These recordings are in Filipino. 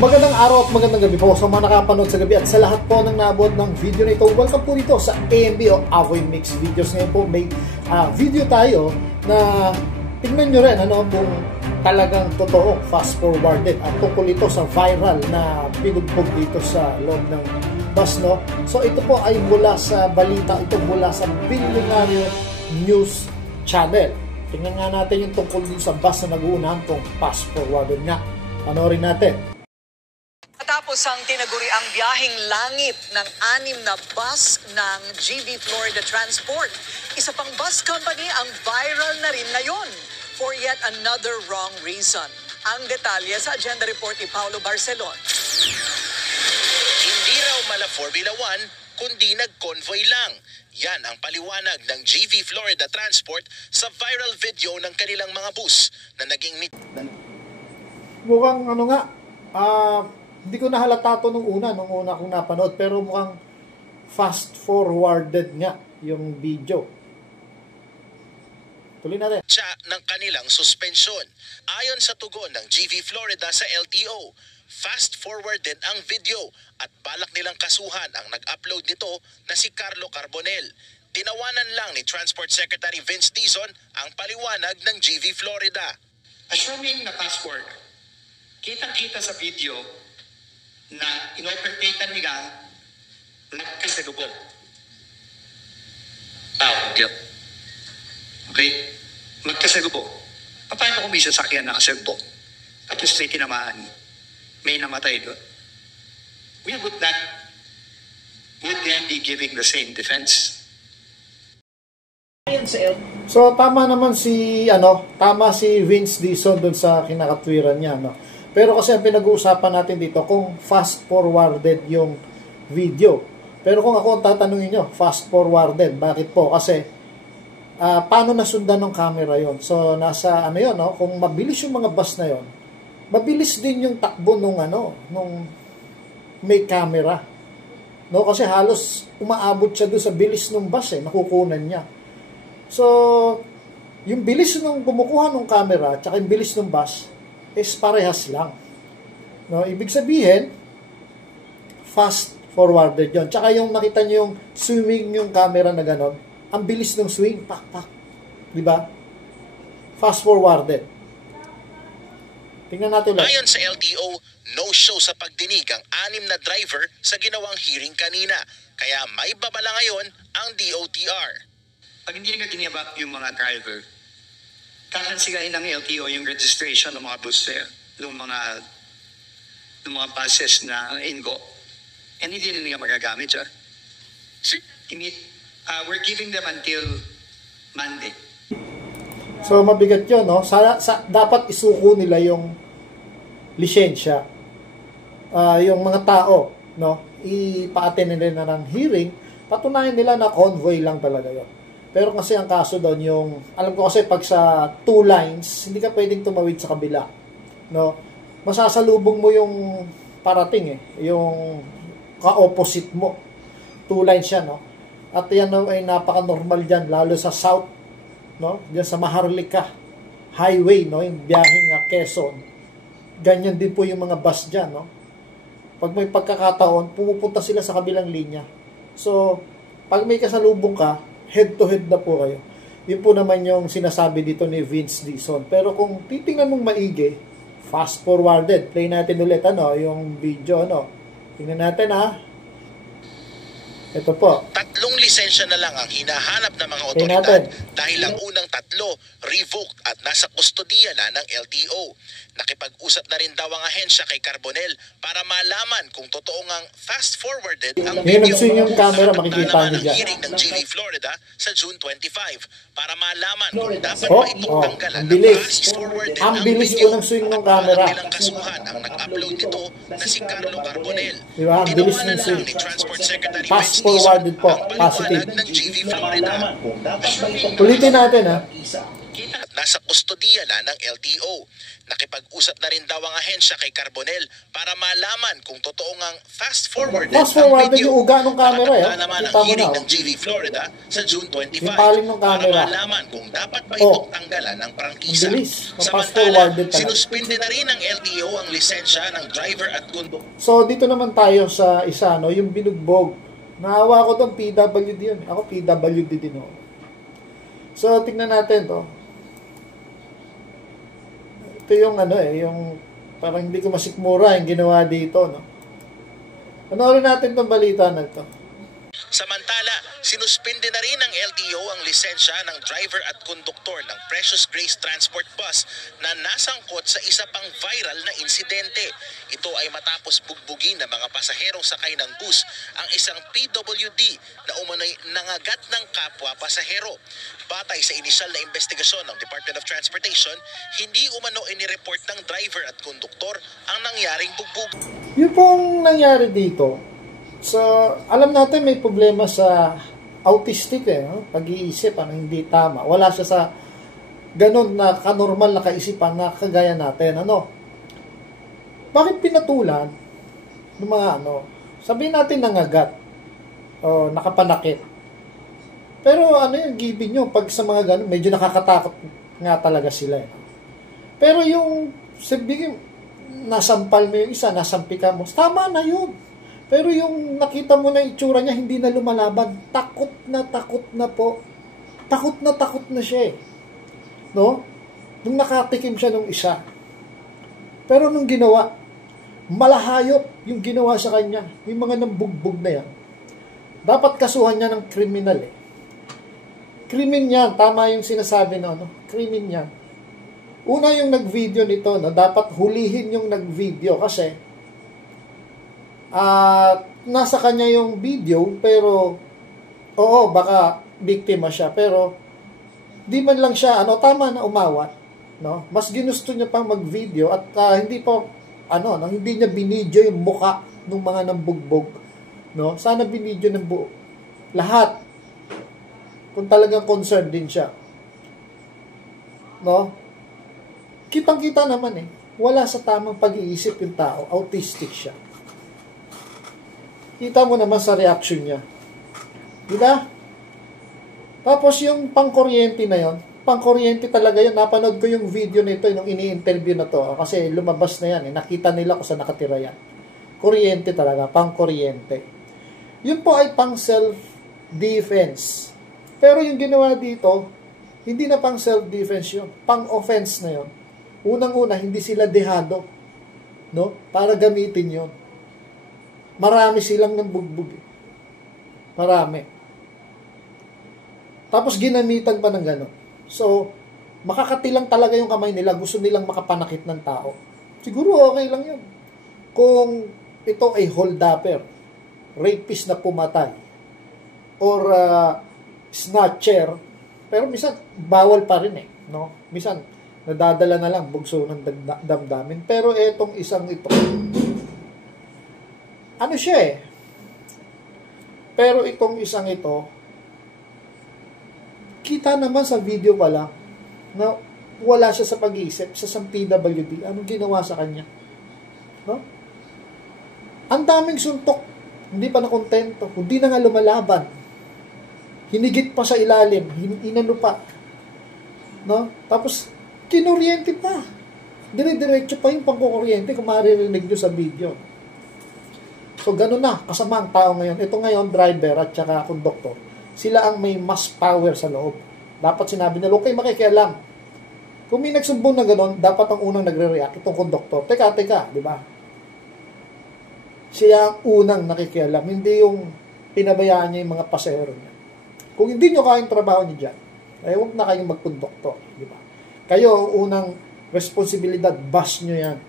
Magandang araw at magandang gabi po sa mga nakapanood sa gabi at sa lahat po ng naabot ng video na ito. Welcome po dito sa AMB o Avoy Mix Videos. Ngayon po may video tayo na tingnan nyo rin kung talagang totoo fast forwarded at tungkol ito sa viral na pinugbog dito sa loob ng bus, no? So ito po ay mula sa balita, ito mula sa Billionaire News Channel. Tingnan nga natin yung tungkol dito sa bus na nag-uunahan kung fast forwarded nga. Panoorin natin. Matapos ang tinaguriang biyaheng langit ng 6 na bus ng GV Florida Transport, isa pang bus company ang viral na rin ngayon for yet another wrong reason. Ang detalye sa agenda report ni Paulo Barcelon. Hindi raw mala Formula 1, kundi nag-convoy lang. Yan ang paliwanag ng GV Florida Transport sa viral video ng kanilang mga bus na naging mukhang hindi ko nahalata ito nung una kong napanood, pero mukhang fast forwarded nga yung video. Tuloy natin. Siya ng kanilang suspensyon. Ayon sa tugon ng GV Florida sa LTO, fast forwarded ang video at balak nilang kasuhan ang nag-upload nito na si Carlo Carbonell. Tinawanan lang ni Transport Secretary Vince Dizon ang paliwanag ng GV Florida. Assuming na fast forward, kitang-kita sa video na inopertatean nila nagkasalubong. Okay? Magkasalubong. Paano kung may sasakyan na kasalubong? At least may tinamaan. May namatay doon. Would then be giving the same defense? So tama naman si Vince Dizon doon sa kinakatwiran niya, no? Pero kasi ang pinag-uusapan natin dito kung fast forwarded yung video. Pero kung ako ang tatanungin nyo, fast forwarded, bakit po? Kasi paano nasundan ng camera yon? So nasa no? Kung mabilis yung mga bus na yon, mabilis din yung takbo nung may camera. No, kasi halos umaabot siya doon sa bilis ng bus nakukunan niya. So yung bilis nung kumukuha ng camera at yung bilis ng bus is parehas lang. No, ibig sabihin fast forwarded 'yon. Tsaka yung nakita niyo yung swing yung camera na ganon, ang bilis ng swing, pak pak. 'Di ba? Fast forwarded. Tingnan natin ulit. Ayon sa LTO, no-show sa pagdinig ang 6 na driver sa ginawang hearing kanina. Kaya may babala ngayon ang DOTR. Pag hindi nila tiniyabak yung mga driver, kakansigahin ng LTO yung registration ng mga bus ng mga buses na INGO. And hindi nila magagamit siya. We're giving them until Monday. So mabigat yun, no? Dapat isuko nila yung lisensya. Yung mga tao, no? Ipa-attend nila na ng hearing, patunayan nila na convoy lang talaga yun. Pero kasi ang kaso doon yung, alam ko kasi pag sa 2 lines, hindi ka pwedeng tumawid sa kabila. No? Masasalubong mo yung parating yung ka-opposite mo. 2 lines siya, no? At yan ay napaka-normal dyan, lalo sa south, no? Diyan sa Maharlika Highway, no? Yung biyaheng Quezon. Ganyan din po yung mga bus dyan, no? Pag may pagkakataon, pumupunta sila sa kabilang linya. So, pag may kasalubong ka, head-to-head na po kayo. Yun po naman yung sinasabi dito ni Vince Dizon. Pero kung titingnan mong maigi, fast forwarded. Play natin ulit, yung video, Tingnan natin, Ito po. 3 lisensya na lang ang hinahanap ng mga otoridad dahil ang unang 3 revoked at nasa kustodiya na ng LTO. Nakipag-usap na rin daw ang ahensya kay Carbonell para malaman kung totoo ngang fast-forwarded ang video. Ngayon yung camera, makikita niyo dyan. Hearing ng GV Florida sa June 25 para malaman kung dapat ba itong tanggalan ng fast-forwarded ang bilis po ng swing ng camera. Nilang kasuhan ang nag-upload nito na si Carlo Carbonell. Diba? Ang bilis ng swing. Ni Transport Secretary Fast forwarded po. Positive. ng GV Florida. Ulitin natin, nasa kustodiya na ng LTO. Nakipag-usap na rin daw ang ahensya kay Carbonell para malaman kung totoo ngang fast-forwarded Fast-forwarded yung uga ng camera, Nakatakda naman Kita ang mo hearing na, ng GV Florida sa June 25 yung paling ng para camera. malaman kung dapat ba itong tanggalan ng prangkisa. Ang bilis. Samantala, Fast-forwarded talaga. sinuspinde na rin ng LTO ang lisensya ng driver at konduktor. So, dito naman tayo sa isa, no, yung binugbog. Naawa ko doon, PWD yun. Ako, PWD din ako. So, tingnan natin to. Ito yung yung parang hindi ko masikmura yung ginawa dito, no. Panoorin natin tong balita na ito. Samantala, sinuspinde na rin ng LTO ang lisensya ng driver at konduktor ng Precious Grace Transport Bus na nasangkot sa isa pang viral na insidente. Ito ay matapos bugbugin ng mga pasaherong sakay ng bus ang isang PWD na umano'y nangagat ng kapwa pasahero. Batay sa inisyal na investigasyon ng Department of Transportation, hindi umano inireport ng driver at konduktor ang nangyaring bugbog. Yung pong nangyari dito, so, alam natin may problema sa autistic no? Pag-iisip, hindi tama. Wala siya sa ganun na kanormal na kaisipan na kagaya natin. Bakit pinatulan ng mga sabihin natin nangagat o nakapanakit. Pero yung giving nyo, pag sa mga ganun, medyo nakakatakot nga talaga sila. Pero yung sabihin, nasampal mo yung isa, nasampika mo, tama na yun. Pero yung nakita mo na itsura niya, hindi na lumalaban. Takot na po. Takot na siya No? Nung nakatikim siya nung isa. Pero nung ginawa, malahayop yung ginawa sa kanya. Yung mga nambugbog na yan. Dapat kasuhan niya ng kriminal Krimen yan. Tama yung sinasabi na krimen yan. Una yung nag-video nito, dapat hulihin yung nag-video kasi nasa kanya yung video, pero oo, baka biktima siya, pero di man lang siya tama na umawat, no? Mas ginusto niya pang mag-video at hindi pa hindi niya binidyo yung muka ng mga nambugbog, no? Sana binidyo ng buo lahat kung talagang concerned din siya, no? Kitang-kita naman wala sa tamang pag-iisip yung tao, autistic siya. Kita mo naman sa reaction niya. Diba? Tapos yung pangkuryente na yon, pangkuryente talaga yun. Napanood ko yung video nito nung ini-interview na to. Kasi lumabas na yan. Nakita nila kung saan nakatira yan. Kuryente talaga, pangkuryente. Yun po ay pang self-defense. Pero yung ginawa dito, hindi na pang self-defense yun. Pang-offense na yun. Unang-una, hindi sila dehado. No? Para gamitin yun. Marami silang nambugbog. Marami. Tapos ginamitan pa ng gano'n. So, makakatilang talaga yung kamay nila. Gusto nilang makapanakit ng tao. Siguro okay lang yun. Kung ito ay hold-upper, rapist na pumatay, or snatcher, pero minsan, bawal pa rin no? Minsan, nadadala na lang bugso ng damdamin. Pero etong isang ito, siya Pero itong isang ito, kita naman sa video pa lang na wala siya sa pag-iisip, sa PWD. Anong ginawa sa kanya? No? Ang daming suntok. Hindi pa nakontento. Hindi na nga lumalaban. Hinigit pa sa ilalim. Inano pa. No? Tapos, kinuryente pa. Dire-diretso pa yung pangkukuryente kung maririnig nyo sa video. So, ganun na. Kasama ang tao ngayon. Ito ngayon, driver at saka konduktor. Sila ang may mas power sa loob. Dapat sinabi nila, okay, makikialam. Kung may nagsumbong na ganun, dapat ang unang nagre-react itong konduktor. Teka, di ba? Siya ang unang nakikialam. Hindi yung pinabayaan niya yung mga pasahero niya. Kung hindi nyo kayang trabaho niyo dyan, huwag na kayong magkonduktor. Di ba? Kayo, ang unang responsibilidad, bus nyo yan.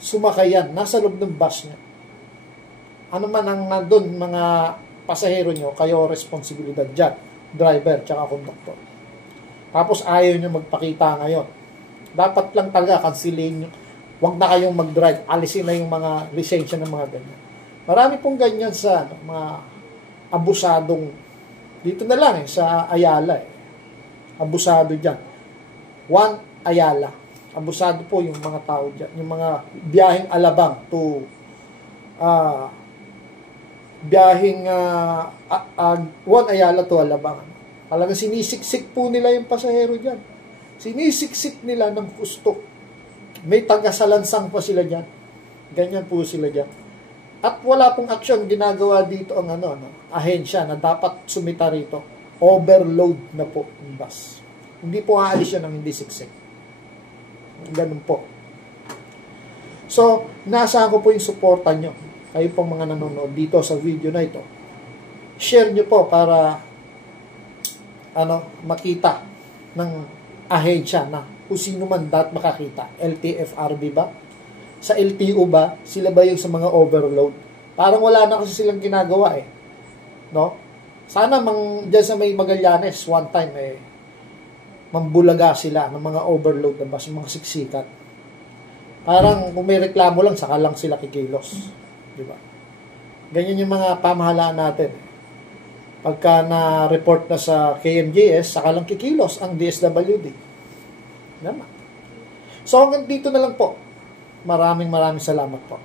Sumakay yan. Nasa loob ng bus niya. Ano man ang nandun, mga pasahero nyo, kayo responsibilidad dyan. Driver, tsaka konduktor. Tapos ayaw nyo magpakita ngayon. Dapat lang talaga, cancelin nyo. Huwag na kayong mag-drive. Alisin na yung mga lisensya ng mga ganyan. Marami pong ganyan sa mga abusadong, dito na lang sa Ayala. Abusado dyan. Juan Ayala. Abusado po yung mga tao dyan. Yung mga biyaheng Alabang to Juan Ayala to Alabang. Talagang sinisiksik po nila yung pasahero dyan. Sinisiksik nila ng gusto. May taga-salansang pa sila dyan. Ganyan po sila dyan. At wala pong aksyon ginagawa dito ang ahensya na dapat sumita rito. Overload na po yung bus. Hindi po aalis yan ng hindi siksik. Ganun po. So, nasa ko po yung suporta nyo. Kayo pong mga nanonood dito sa video na ito. Share nyo po para makita ng ahensya na kung sino man dapat makakita. LTFRB ba? Sa LTO ba? Sila ba yung sa mga overload? Parang wala na kasi silang ginagawa eh. No? Sana dyan sa may Magallanes, one time mambulaga sila ng mga overload na bus, mga siksikan. Parang kung may reklamo lang, saka lang sila kikilos. Diba? Ganyan yung mga pamahalaan natin. Pagka na-report na sa KMJS, saka lang kikilos ang DSWD. Naman. So hanggang dito na lang po. Maraming salamat po.